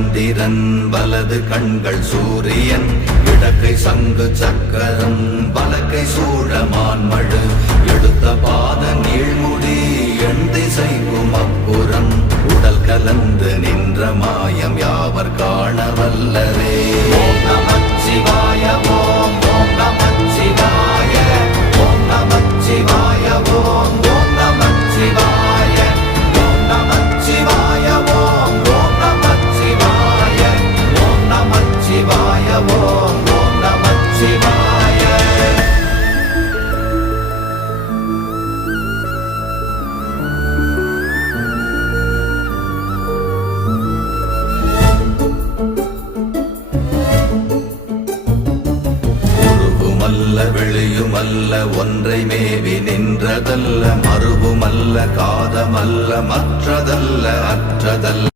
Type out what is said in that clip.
சந்திரன் வலது கண்கள் சூரியன் இடக்கை சங்கு சக்கரம் வலக்கை சூழமான்மழு எடுத்த பாத நீழ்முடி எண் திசைக்கும் அப்புறம் உடல் கலந்து நின்ற மாயம் யாவர் காண வல்லரே. ஓம் நமச்சிவாய ஓம் ஓம் நமச்சிவாய ஓம் நமச்சிவாய ஓம் ஓம் நமச்சிவாய ஓம் நமச்சிவாய ஓம் ஓம் நமச்சிவாய ஓம் நமச்சிவாய ஓம் ஓம் நமச்சிவாய. வெளியுமல்ல ஒன்றை மேவி நின்றதல்ல மறுவுமல்ல காதமல்ல மற்றதல்ல அற்றதல்ல